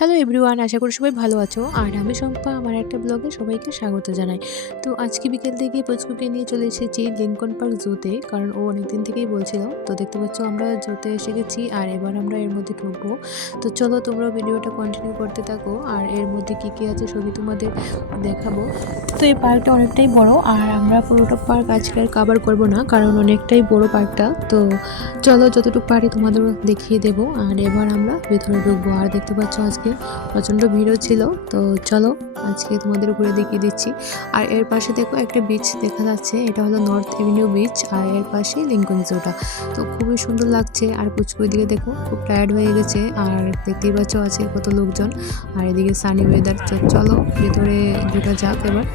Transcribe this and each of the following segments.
Hello everyone আশা করি সবাই ভালো আছো। আর আমি শম্পা, আমার একটা ব্লগে সবাইকে স্বাগত জানাই। তো আজকে বিকেল থেকে পুচকুকে নিয়ে চলে এসেছি লিঙ্কন পার্ক জুতে কারণ ও অনেক দিন থেকেই বলছিল। তো দেখতে পাচ্ছ, আমরা জুতে এসে গেছি আর এবার আমরা এর মধ্যে ঢুকবো। তো চলো তোমরা ভিডিওটা কন্টিনিউ করতে থাকো, আর এর মধ্যে কী কী আছে সবই তোমাদের দেখাবো। তো এই পার্কটা অনেকটাই বড়, আর আমরা পুরোটা পার্ক আজকে আর কাভার করব না, কারণ অনেকটাই বড় পার্কটা তো চলো যতটুকু পারি তোমাদের দেখিয়ে দেবো, আর এবার আমরা ভেতরে ঢুকবো। আর দেখতে পাচ্ছ, আজকে প্রচণ্ড ভিড়ও ছিল। তো চলো, আজকে তোমাদের ঘুরে দেখিয়ে দিচ্ছি। আর এর পাশে দেখো একটা বিচ দেখা যাচ্ছে। এটা হলো নর্থ এভিনিউ বিচ আর এর পাশে লিঙ্কন জোটা তো খুবই সুন্দর লাগছে। আর পুচকুর দিকে দেখো, খুব টায়ার্ড হয়ে গেছে। আর দেখতেই পাচ্ছ আছে কত লোকজন। আর এদিকে সানি ওয়েদার চলো, ভেতরে ঢোকা যাক এবার।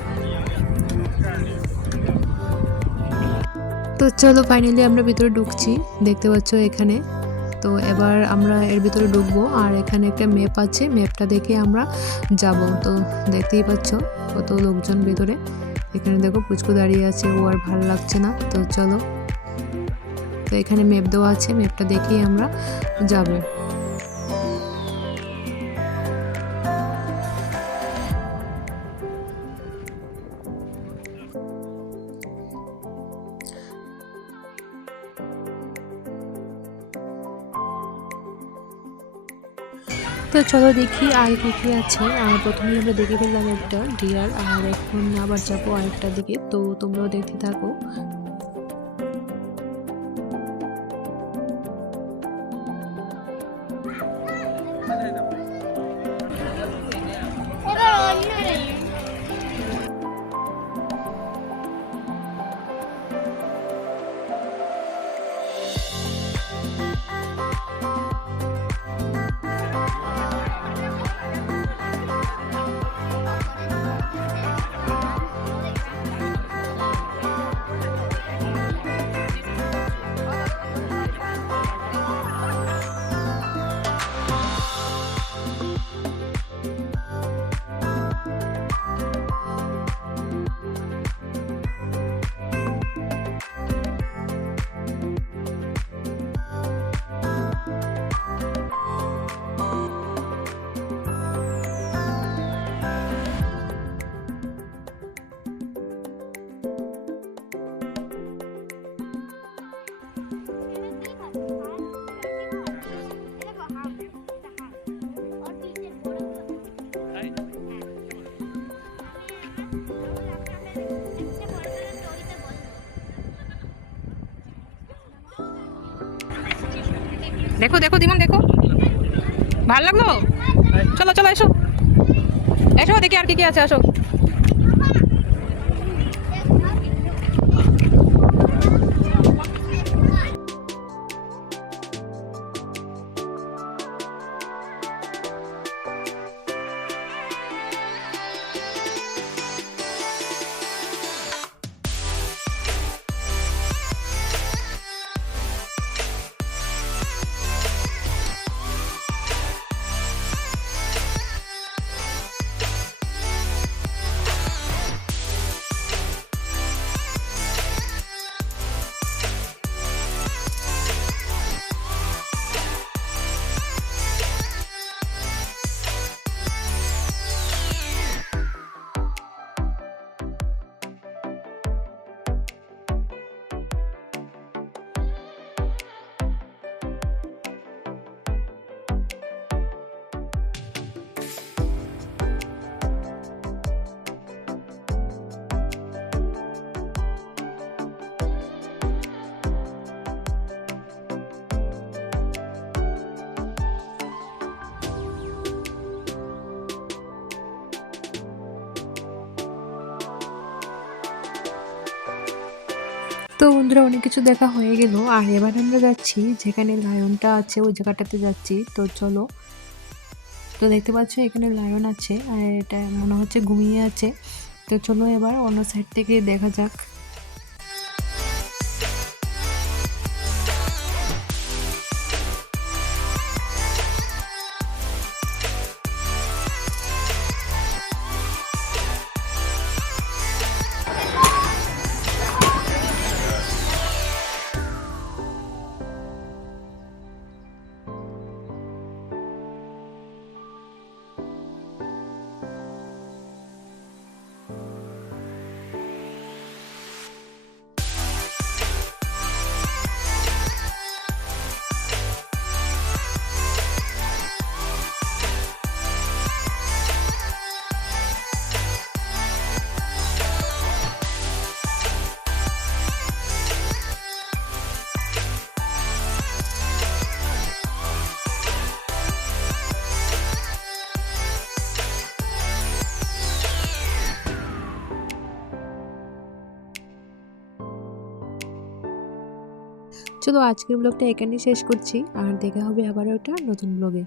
তো চলো ফাইনালি আমরা ভিতরে ঢুকছি। দেখতে পাচ্ছ এখানে। তো এবার আমরা এর ভিতরে ঢুকবো আর এখানে একটা ম্যাপ আছে ম্যাপটা দেখে আমরা যাব। তো দেখতেই পাচ্ছ কত লোকজন ভিতরে। এখানে দেখো পুচকু দাঁড়িয়ে আছে, ও আর ভালো লাগছে না। তো চলো। তো এখানে ম্যাপ দেওয়া আছে ম্যাপটা দেখেই আমরা যাব। তো চলো দেখি আর কী কী আছে। আর প্রথমে আমরা দেখে ফেললাম একটা ডিয়ার, আর এখন আবার যাব আরেকটা দিকে। তো তোমরাও দেখতে থাকো। দেখো দেখো, দিমন, দেখো। ভালো লাগল? চলো চলো, এসো। এসো, দেখি আর কি কি আছে, আসো। তো বন্ধুরা, অনেক কিছু দেখা হয়ে গেল। আর এবার আমরা যাচ্ছি যেখানে লায়নটা আছে, ওই জায়গাটাতে যাচ্ছি। তো চলো। তো দেখতে পাচ্ছ, এখানে লায়ন আছে আর এটা মনে হচ্ছে ঘুমিয়ে আছে। তো চলো এবার অন্য সাইড থেকে দেখা যাক। চলো আজকের ব্লগটা এখানেই শেষ করছি আর দেখা হবে আবারও ওটা নতুন ব্লগে